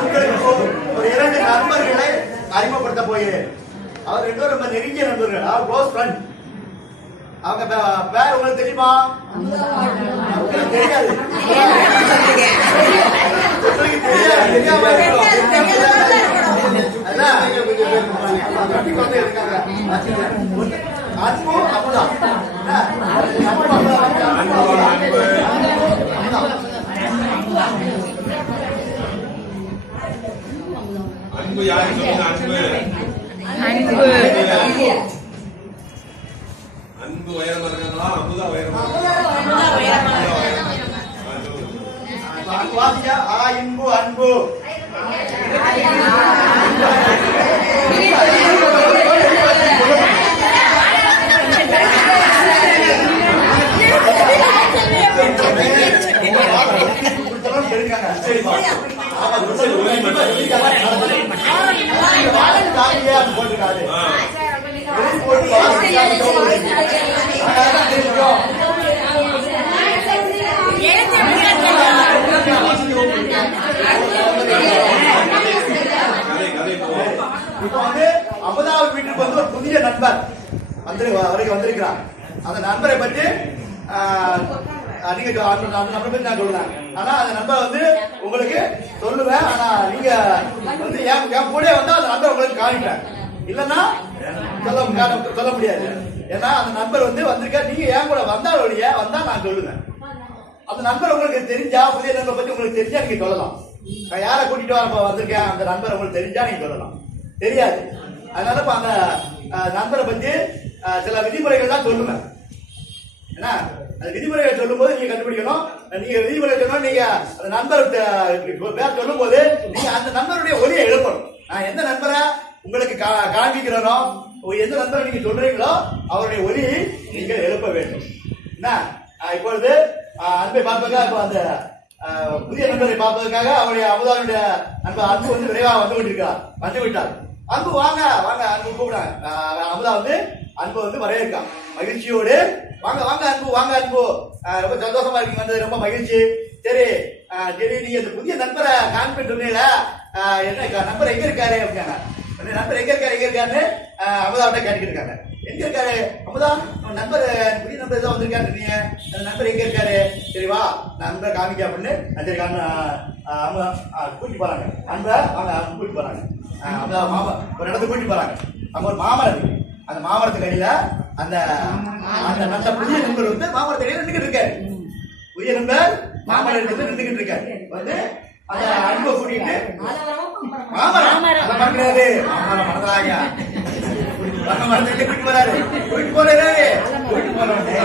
உங்களுக்கு ஒரு 2 நண்பர்களை அறிமுகப்படுத்த போகிறேன். அவர் 2 பேரும் ரொம்ப நெருங்கிய நண்பர்கள், அவர் க்ளோஸ் ஃப்ரெண்ட். அவங்க பேர் உங்களுக்கு தெரியுமா? உங்களுக்கு தெரியாது. அன்பு அமுதா. அன்பு யாரு சொல்லுங்க? அன்பு அன்பு உயரமா இருக்காங்களா? அமுதா உயரமா வாசியா? அன்பு அன்பு போட்டுருக்காரு. இப்ப வந்து அமுதாவின் வீட்டுக்கு வந்து ஒரு புதிய நண்பர் வரைக்கும் வந்திருக்கிறார். அந்த நண்பரை பற்றி நீங்க அந்த நம்பரை பத்தி நான் சொல்லுவேன். ஆனா அந்த நம்பர் வந்து உங்களுக்கு சொல்லுவேன். ஆனா நீங்க வந்து என் கூட வந்தா அந்த நம்பர் உங்களுக்கு காமிப்பேன். இல்லன்னா சொல்ல முடியாது. ஏன்னா அந்த நம்பர் வந்து வந்திருக்க. நீங்க என் கூட வந்தா நான் சொல்லுவேன். அந்த நண்பர் உங்களுக்கு தெரிஞ்சா, புதிய நண்பரை பத்தி உங்களுக்கு தெரிஞ்சா நீங்க சொல்லலாம். நான் யாரை கூட்டிட்டு வர வந்திருக்கேன் அந்த நண்பர் உங்களுக்கு தெரிஞ்சா நீங்க சொல்லலாம். தெரியாது. அதனால இப்ப அந்த நண்பரை பத்தி சில விதிமுறைகள் தான் சொல்லுவேன். ஏன்னா அந்த விதிமுறைகளை சொல்லும் போது நீங்க கண்டுபிடிக்கணும். நீங்க விதிமுறை சொன்னா நீங்க அந்த நண்பர் பேர் சொல்லும் போது நீங்க அந்த நண்பருடைய ஒலியை எழுப்பணும். நான் எந்த நண்பரை உங்களுக்கு காண்பிக்கிறனோ, எந்த நண்பரை நீங்க சொல்றீங்களோ அவருடைய ஒலியை நீங்கள் எழுப்ப வேண்டும். என்ன இப்பொழுது அன்பை பார்ப்பதற்காக இப்ப அந்த புதிய நண்பரை பார்ப்பதற்காக அவருடைய அமுதாவுடைய நண்பர் அன்பு வந்து விரைவாக வந்து விட்டார். அன்பு வாங்க வாங்க அன்பு கூப்பிடாங்க. அமுதா வந்து அன்பு வந்து வரவேற்கா மகிழ்ச்சியோடு. வாங்க வாங்க அன்பு, வாங்க அன்பு, ரொம்ப சந்தோஷமா இருக்கீங்க, வந்து ரொம்ப மகிழ்ச்சி. சரி சரி, நீங்க இந்த புதிய நண்பரை கான்பிட்டு சொன்னீங்களா? என்ன நண்பர் எங்க இருக்காரு அப்படின்னா, நண்பர் எங்க இருக்காருன்னு அமுதாவிட்ட கேட்டுக்கிட்டு இருக்காங்க. எங்க இருக்காரு அமுதா? நண்பர் புதிய நண்பர் தான் வந்திருக்காரு. நீங்க அந்த நண்பர் எங்க இருக்காரு? சரி வா நண்பரை காமிக்க அப்படின்னு சரி அமுதா கூட்டிட்டு போறாங்க. நண்பரை அவங்க கூட்டிட்டு போறாங்க. அமுதா மாமா ஒரு இடத்துக்கு கூட்டிட்டு போறாங்க. அங்க ஒரு மாமரம் இருக்கு. அந்த மாமரத்துக்கு அடியில அந்த நல்ல புதிய நண்பர் வந்து மாமரத்துக்கு அடியில நின்றுகிட்டு இருக்காரு. புதிய நண்பர் மாமரத்துல நின்றுகிட்டு இருக்காரு. வந்து அந்த அன்பை கூட்டிட்டு மாமரம் பார்க்கிறாரு. மாமரம் மறந்துறாங்க. கூட்டிட்டு போறாரு. கூட்டிட்டு போனோடனே